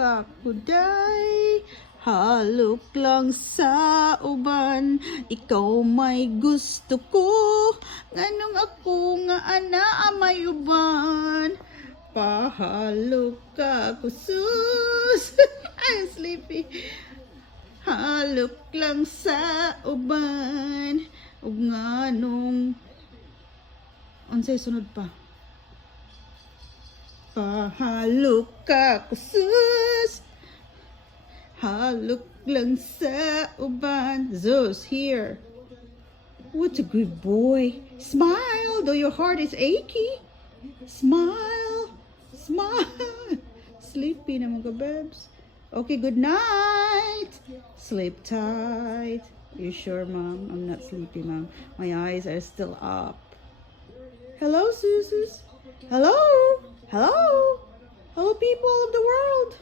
Kuday, halok lang sa uban, ikaw may gusto ko, nganong ako nga ana may uban. Pahalok ka kusus. I'm sleepy. Halok lang sa uban, ug nganong unsay sunod pa? Pahalok ka kusus, halok lang sa uban. Zeus, here. What a good boy. Smile, though your heart is achy. Smile, smile. Sleepy na mga babes. Okay, good night. Sleep tight. You sure, Mom? I'm not sleepy, Mom. My eyes are still up. Hello, Susus. Hello. Hello. Hello, people of the world.